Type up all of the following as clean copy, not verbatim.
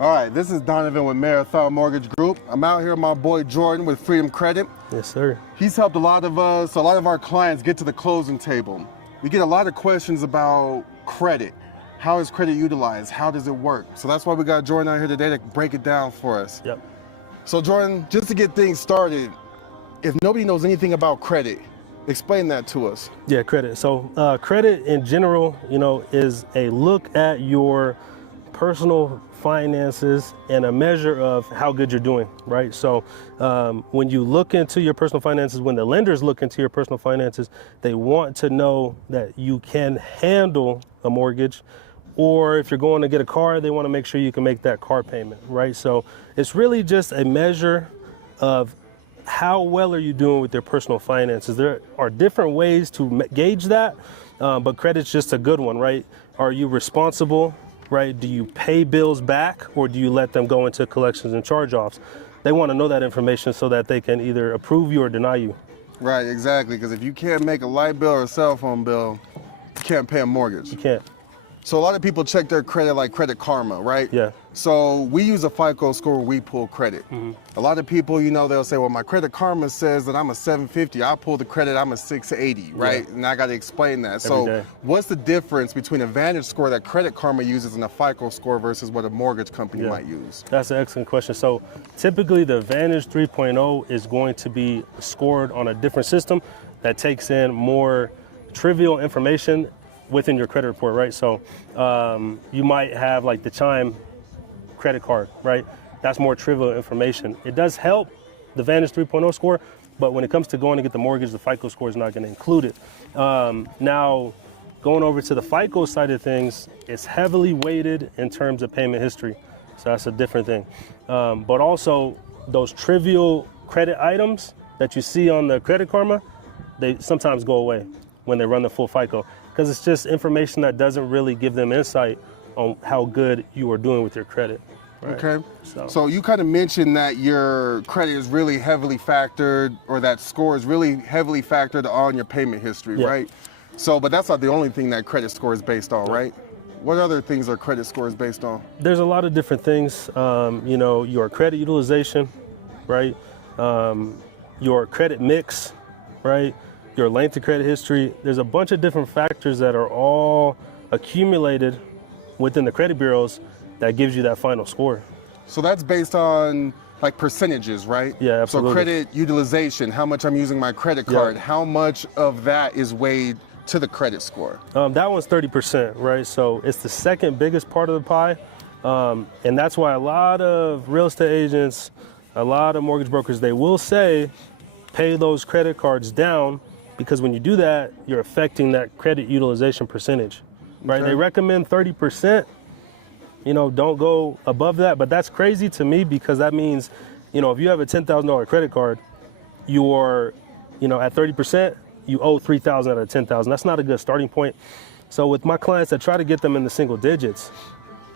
All right, this is Donovan with Marathon Mortgage Group. I'm out here with my boy Jordan with Freedom Credit. Yes, sir. He's helped a lot of our clients get to the closing table. We get a lot of questions about credit. How is credit utilized? How does it work? So that's why we got Jordan out here today to break it down for us. Yep. So Jordan, just to get things started, if nobody knows anything about credit, explain that to us. Yeah, credit. So credit in general, is a look at your personal finances and a measure of how good you're doing, right? So when you look into your personal finances, when the lenders look into your personal finances, they want to know that you can handle a mortgage, or if you're going to get a car, they want to make sure you can make that car payment, right? So it's really just a measure of how well are you doing with your personal finances. There are different ways to gauge that, but credit's just a good one, right? Are you responsible? Right? Do you pay bills back, or do you let them go into collections and charge-offs? They want to know that information so that they can either approve you or deny you. Right, exactly. Because if you can't make a light bill or a cell phone bill, you can't pay a mortgage. You can't. So a lot of people check their credit like Credit Karma, right? Yeah. So we use a FICO score where we pull credit. Mm-hmm. A lot of people, they'll say, well, my Credit Karma says that I'm a 750. I pull the credit, I'm a 680, right? Yeah. And I got to explain that. So what's the difference between a Vantage score that Credit Karma uses and a FICO score versus what a mortgage company might use? That's an excellent question. So typically the Vantage 3.0 is going to be scored on a different system that takes in more trivial information within your credit report, right? So you might have like the Chime credit card, right? That's more trivial information. It does help the Vantage 3.0 score, but when it comes to going to get the mortgage, the FICO score is not going to include it. Now, going over to the FICO side of things, it's heavily weighted in terms of payment history. So that's a different thing. But also those trivial credit items that you see on the Credit Karma, they sometimes go away when they run the full FICO, because it's just information that doesn't really give them insight on how good you are doing with your credit. Right? Okay. So you kind of mentioned that your credit is really heavily factored, or that score is really heavily factored on your payment history, right? So, but that's not the only thing that credit score is based on, right? What other things are credit scores based on? There's a lot of different things. Your credit utilization, right? Your credit mix, right? Your length of credit history. There's a bunch of different factors that are all accumulated within the credit bureaus that gives you that final score. So that's based on like percentages, right? Yeah, absolutely. So credit utilization, how much I'm using my credit card, how much of that is weighed to the credit score? That one's 30%, right? So it's the second biggest part of the pie. And that's why a lot of real estate agents, a lot of mortgage brokers, they will say, pay those credit cards down, because when you do that, you're affecting that credit utilization percentage, right? Okay. They recommend 30%. Don't go above that, but that's crazy to me, because that means, if you have a $10,000 credit card, you are, at 30%, you owe $3,000 out of $10,000. That's not a good starting point. So with my clients, I try to get them in the single digits,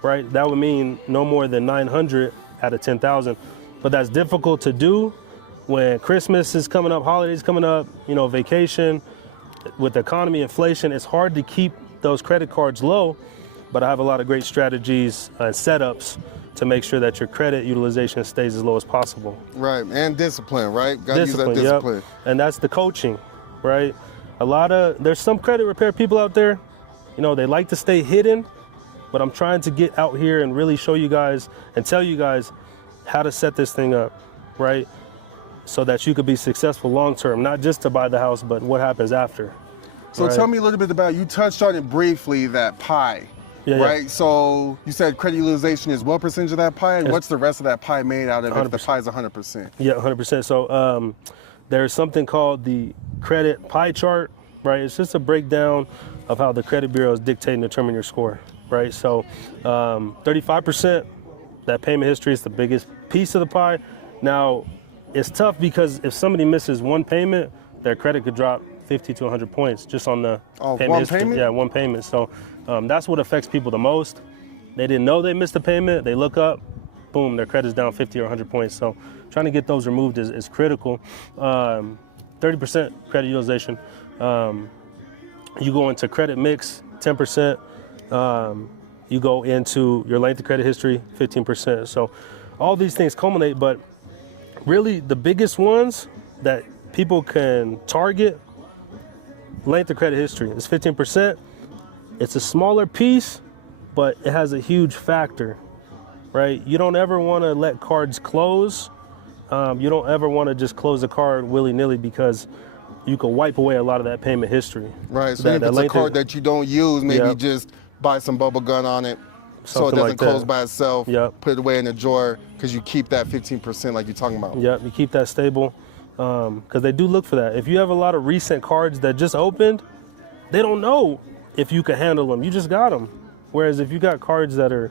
right? That would mean no more than 900 out of 10,000, but that's difficult to do when Christmas is coming up, holidays coming up, vacation. With the economy, inflation, it's hard to keep those credit cards low, but I have a lot of great strategies and setups to make sure that your credit utilization stays as low as possible. Right, and discipline, right? Got to use that discipline. Yep. And that's the coaching, right? There's some credit repair people out there, they like to stay hidden, but I'm trying to get out here and really show you guys and tell you guys how to set this thing up, right? So that you could be successful long-term, not just to buy the house, but what happens after. So tell me a little bit about, you touched on it briefly, that pie, right? Yeah. So you said credit utilization is what percentage of that pie, and what's the rest of that pie made out of 100%. If the pie is 100%? Yeah, 100%. So there's something called the credit pie chart, right? It's just a breakdown of how the credit bureaus dictate and determine your score, right? So 35%, that payment history is the biggest piece of the pie. Now, it's tough because if somebody misses one payment, their credit could drop 50 to 100 points just on the payment history. Payment? Yeah, one payment. So that's what affects people the most. They didn't know they missed a payment. They look up, boom, their credit's down 50 or 100 points. So trying to get those removed is critical. 30% credit utilization. You go into credit mix, 10%. You go into your length of credit history, 15%. So all these things culminate, but really the biggest ones that people can target, length of credit history is 15%. It's a smaller piece, but it has a huge factor, right? You don't ever want to let cards close. You don't ever want to just close a card willy-nilly, because you could wipe away a lot of that payment history. Right, so if it's a card that you don't use, maybe just buy some bubble gun on it so it doesn't close by itself. Put it away in a drawer, because you keep that 15% like you're talking about. Yep, you keep that stable, because they do look for that. If you have a lot of recent cards that just opened, they don't know if you can handle them. You just got them. Whereas if you got cards that are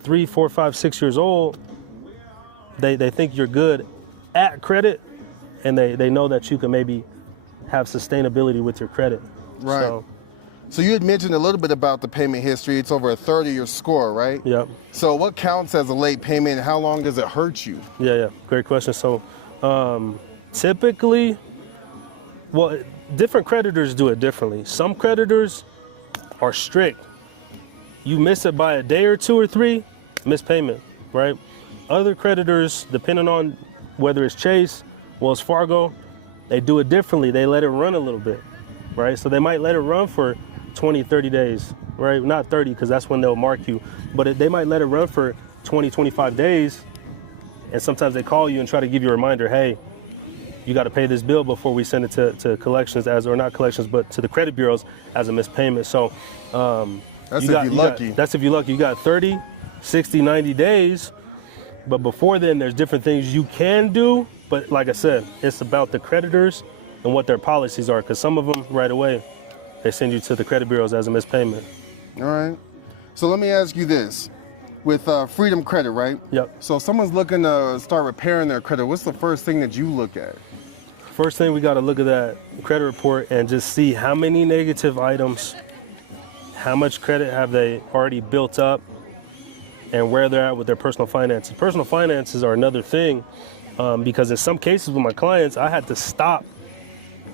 3, 4, 5, 6 years old, they think you're good at credit, and they know that you can maybe have sustainability with your credit. Right. So you had mentioned a little bit about the payment history. It's over a third of your score, right? Yep. So what counts as a late payment, and how long does it hurt you? Yeah, great question. So typically, well, different creditors do it differently. Some creditors are strict. You miss it by a day or 2 or 3, missed payment, right? Other creditors, depending on whether it's Chase, Wells Fargo, they do it differently. They let it run a little bit, right? So they might let it run for 20, 30 days, right? Not 30, because that's when they'll mark you, but they might let it run for 20, 25 days, and sometimes they call you and try to give you a reminder, hey, you got to pay this bill before we send it to collections, or not collections, but to the credit bureaus as a missed payment. So that's if you're lucky. That's if you're lucky. You got 30, 60, 90 days, but before then, there's different things you can do. But like I said, it's about the creditors and what their policies are, because some of them right away, they send you to the credit bureaus as a missed payment. All right. So let me ask you this. With Freedom Credit, right? Yep. So if someone's looking to start repairing their credit, what's the first thing that you look at? First thing, we got to look at that credit report and just see how many negative items, how much credit have they already built up, and where they're at with their personal finances. Personal finances are another thing, because in some cases with my clients, I had to stop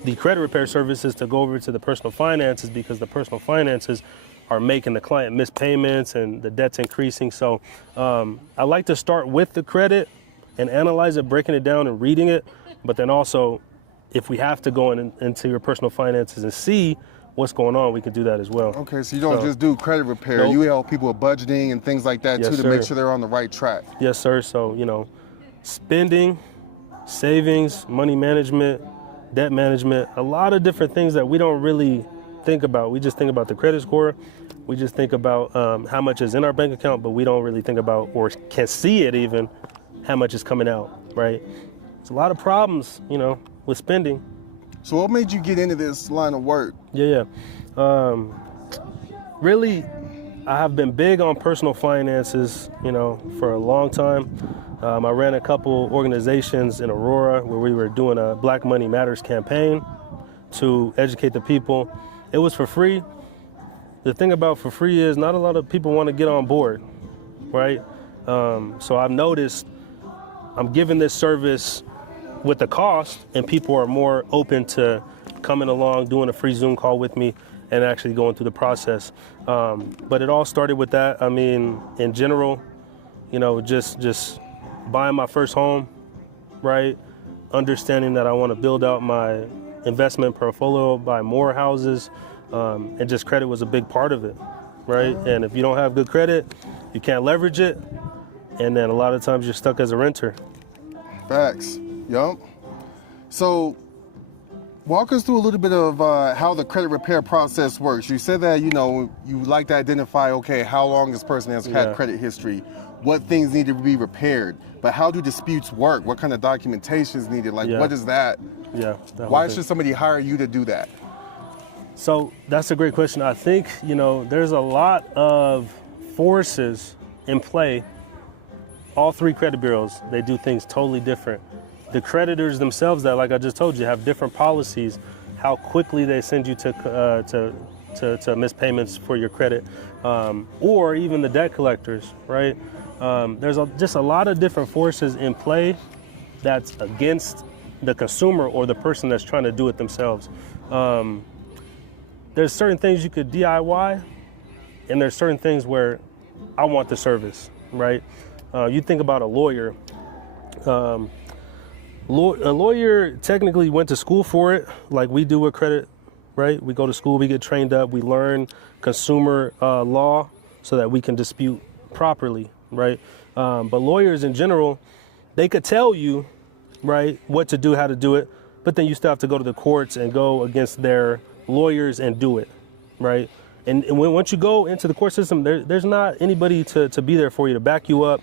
the credit repair services to go over to the personal finances, because the personal finances are making the client miss payments and the debt's increasing. So I like to start with the credit and analyze it, breaking it down and reading it. But then also, if we have to go into your personal finances and see what's going on, we can do that as well. Okay, so you don't just do credit repair. Nope. You help people with budgeting and things like that, Yes, to sir. make sure they're on the right track. Yes, sir. So, spending, savings, money management, debt management, a lot of different things that we don't really think about. We just think about the credit score. We just think about how much is in our bank account, but we don't really think about, or can see it even, how much is coming out, right? There's a lot of problems, with spending. So what made you get into this line of work? Yeah. Really, I have been big on personal finances, for a long time. I ran a couple organizations in Aurora where we were doing a Black Money Matters campaign to educate the people. It was for free. The thing about for free is not a lot of people want to get on board, right? So I've noticed I'm giving this service with the cost, and people are more open to coming along, doing a free Zoom call with me, and actually going through the process. But it all started with that. I mean, in general, just buying my first home, right? Understanding that I want to build out my investment portfolio, buy more houses, and just credit was a big part of it, right? And if you don't have good credit, you can't leverage it, and then a lot of times you're stuck as a renter. Facts. Yup. So walk us through a little bit of how the credit repair process works. You said that, you like to identify, okay, how long this person has had credit history, what things need to be repaired, but how do disputes work? What kind of documentation is needed? What is that? Yeah. Why should somebody hire you to do that? So that's a great question. I think, there's a lot of forces in play. All 3 credit bureaus, they do things totally different. The creditors themselves, that, like I just told you, have different policies, how quickly they send you to miss payments for your credit, or even the debt collectors, right? There's just a lot of different forces in play that's against the consumer or the person that's trying to do it themselves. There's certain things you could DIY, and there's certain things where I want the service, right? You think about a lawyer. A lawyer technically went to school for it, like we do with credit, right? We go to school, we get trained up, we learn consumer law so that we can dispute properly, right? But lawyers in general, they could tell you, right, what to do, how to do it, but then you still have to go to the courts and go against their lawyers and do it, right? And once you go into the court system, there's not anybody to be there for you, to back you up,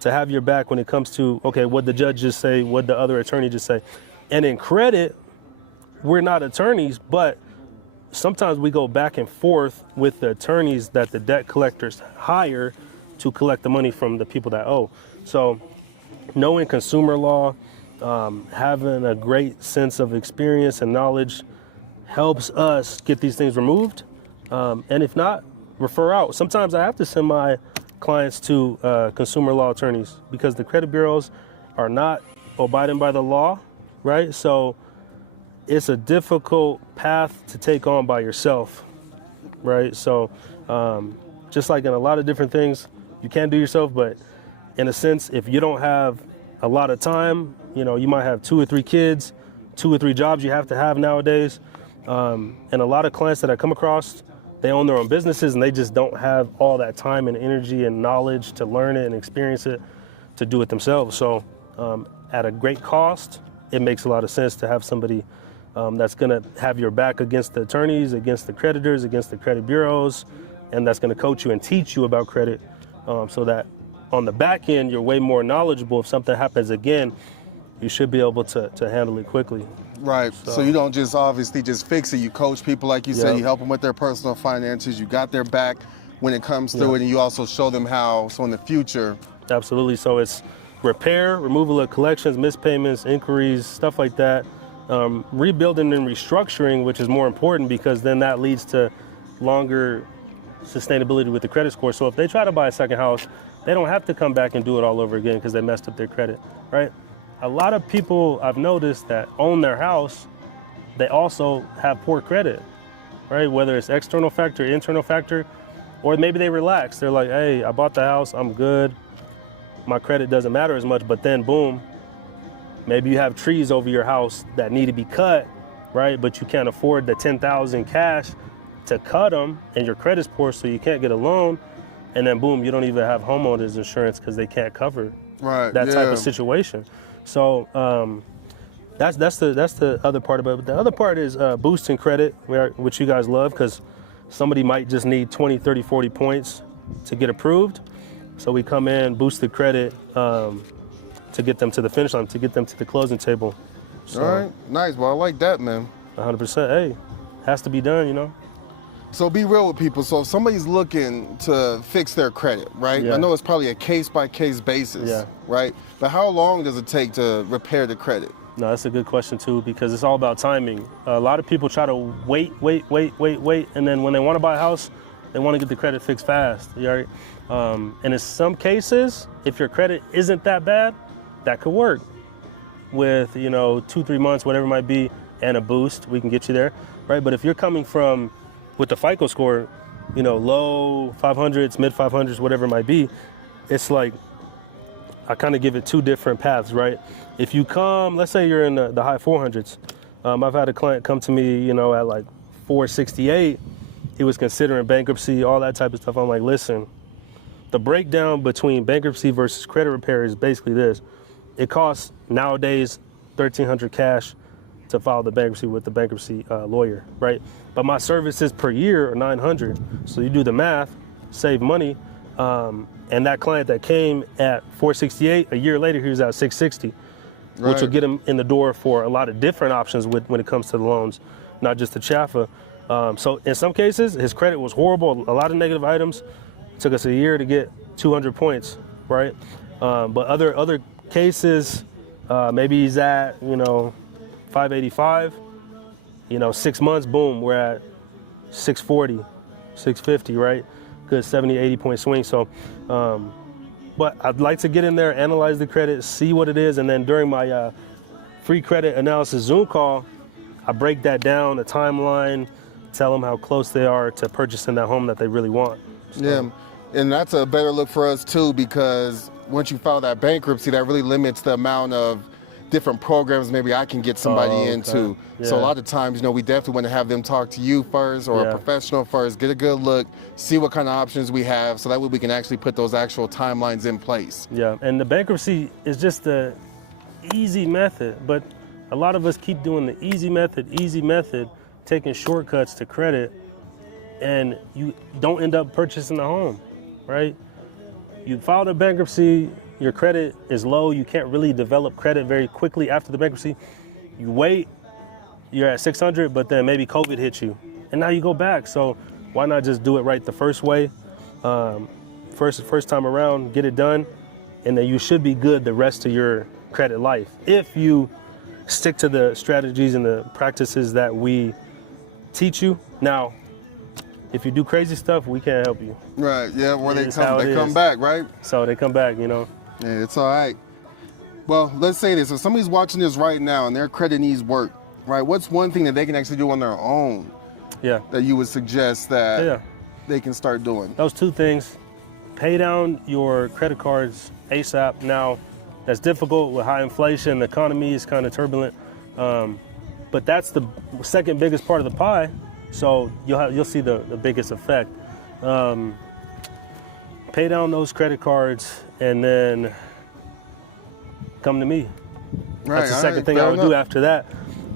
to have your back when it comes to, okay, what the judge just say, what the other attorney just say. And in credit, we're not attorneys, but sometimes we go back and forth with the attorneys that the debt collectors hire to collect the money from the people that owe. So knowing consumer law, having a great sense of experience and knowledge helps us get these things removed. And if not, refer out. Sometimes I have to send my clients to consumer law attorneys because the credit bureaus are not abiding by the law, right? So it's a difficult path to take on by yourself, right? So just like in a lot of different things, you can do yourself, but in a sense, if you don't have a lot of time, you know, you might have 2 or 3 kids, 2 or 3 jobs you have to have nowadays. And a lot of clients that I come across, they own their own businesses and they just don't have all that time and energy and knowledge to learn it and experience it, to do it themselves. So at a great cost, it makes a lot of sense to have somebody that's gonna have your back against the attorneys, against the creditors, against the credit bureaus, and that's gonna coach you and teach you about credit so that on the back end, you're way more knowledgeable. If something happens again, you should be able to handle it quickly. Right. So you don't just obviously just fix it. You coach people, like you said, you help them with their personal finances. You got their back when it comes through it, and you also show them how, so in the future. Absolutely. So it's repair, removal of collections, missed payments, inquiries, stuff like that. Rebuilding and restructuring, which is more important because then that leads to longer sustainability with the credit score. So if they try to buy a second house, they don't have to come back and do it all over again because they messed up their credit, right? A lot of people I've noticed that own their house, they also have poor credit, right? Whether it's external factor, internal factor, or maybe they relax. They're like, hey, I bought the house, I'm good. My credit doesn't matter as much, but then boom, maybe you have trees over your house that need to be cut, right? But you can't afford the $10,000 cash to cut them and your credit's poor, so you can't get a loan. And then boom, you don't even have homeowners insurance because they can't cover that type of situation. So that's the other part about it. But the other part is boosting credit, which you guys love because somebody might just need 20, 30, 40 points to get approved. So we come in, boost the credit to get them to the finish line, to get them to the closing table. So, all right, nice. Well, I like that, man. 100%. Hey, has to be done, you know. So be real with people. So if somebody's looking to fix their credit, right? I know it's probably a case-by-case basis, right? But how long does it take to repair the credit? No, that's a good question too, because it's all about timing. A lot of people try to wait, and then when they want to buy a house, they want to get the credit fixed fast, right? And in some cases, if your credit isn't that bad, that could work. With, 2-3 months, whatever it might be, and a boost, we can get you there, right? But if you're coming from with the FICO score, low 500s, mid 500s, whatever it might be, it's like, I kind of give it 2 different paths, right? If you come, let's say you're in the high 400s. I've had a client come to me, at like 468. He was considering bankruptcy, all that type of stuff. I'm like, listen, the breakdown between bankruptcy versus credit repair is basically this. It costs nowadays $1,300 cash to file the bankruptcy with the bankruptcy lawyer, right? But my services per year are $900. So you do the math, save money. And that client that came at 468, a year later, he was at 660, which will get him in the door for a lot of different options when it comes to the loans, not just the CHFA. So in some cases, his credit was horrible, a lot of negative items. It took us a year to get 200 points, right? But other cases, maybe he's at, 585, 6 months, boom, we're at 640, 650, right? Good 70, 80 point swing. So, but I'd like to get in there, analyze the credit, see what it is. And then during my free credit analysis Zoom call, I break that down, the timeline, tell them how close they are to purchasing that home that they really want. So. Yeah. And that's a better look for us too, because once you file that bankruptcy, that really limits the amount of different programs maybe I can get somebody into. Yeah. So a lot of times, you know, we definitely want to have them talk to you first or a professional first, get a good look, see what kind of options we have, so that way we can actually put those actual timelines in place. Yeah, and the bankruptcy is just the easy method, but a lot of us keep doing the easy method, taking shortcuts to credit, and you don't end up purchasing a home, right? You filed a bankruptcy, your credit is low, you can't really develop credit very quickly after the bankruptcy. You wait, you're at 600, but then maybe COVID hits you, and now you go back. So why not just do it right the first way, first time around, get it done, and then you should be good the rest of your credit life if you stick to the strategies and the practices that we teach you. Now, if you do crazy stuff, we can't help you. Right, yeah, or they come back, right? So they come back, you know. Yeah, it's all right. Well, let's say this. If somebody's watching this right now and their credit needs work, right, what's one thing that they can actually do on their own that you would suggest that they can start doing? Those two things. Pay down your credit cards ASAP. Now, that's difficult with high inflation. The economy is kind of turbulent. But that's the second biggest part of the pie. So you'll see the biggest effect. Pay down those credit cards and then come to me. Right, that's the second thing I would do after that,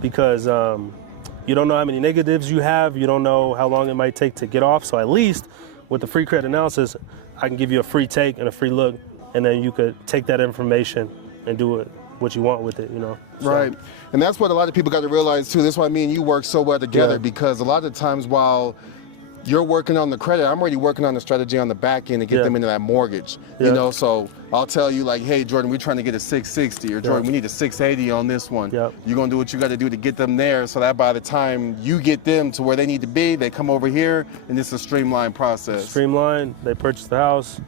because you don't know how many negatives you have. You don't know how long it might take to get off. So at least with the free credit analysis, I can give you a free take and a free look, and then you could take that information and do what you want with it, you know. So. Right, and that's what a lot of people got to realize too. That's why me and you work so well together, because a lot of times while you're working on the credit, I'm already working on the strategy on the back end to get them into that mortgage. You know, so I'll tell you like, hey Jordan, we're trying to get a 660, or Jordan, we need a 680 on this one. You're gonna do what you got to do to get them there, so that by the time you get them to where they need to be, they come over here, and it's a streamlined process. Streamlined. They purchase the house.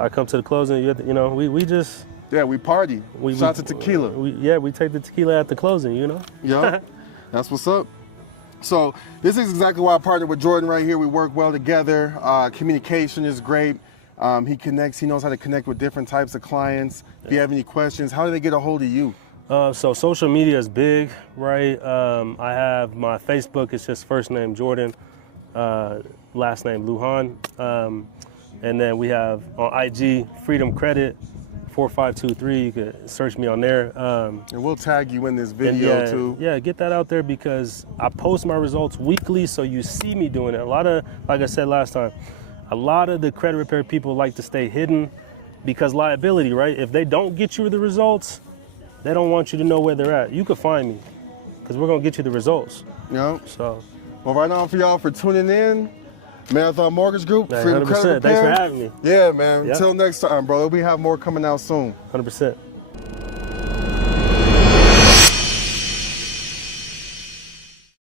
I come to the closing. You know, we just. Yeah, we party. Shots of tequila. We take the tequila at the closing, you know? Yeah, that's what's up. So this is exactly why I partnered with Jordan right here. We work well together. Communication is great. He connects, he knows how to connect with different types of clients. If you have any questions, how do they get a hold of you? So social media is big, right? I have my Facebook, it's just first name Jordan, last name Lujan. And then we have on IG, Freedom Credit 4523. You could search me on there. And we'll tag you in this video too. Yeah, get that out there, because I post my results weekly, so you see me doing it. A lot of, like I said last time, a lot of the credit repair people like to stay hidden because liability, right? If they don't get you the results, they don't want you to know where they're at. You could find me, because we're gonna get you the results. Yeah. So. Well, right on for y'all for tuning in. Marathon Mortgage Group, Freedom Credit Repair. Thanks for having me. Yeah, man. Until next time, bro. We have more coming out soon. 100%.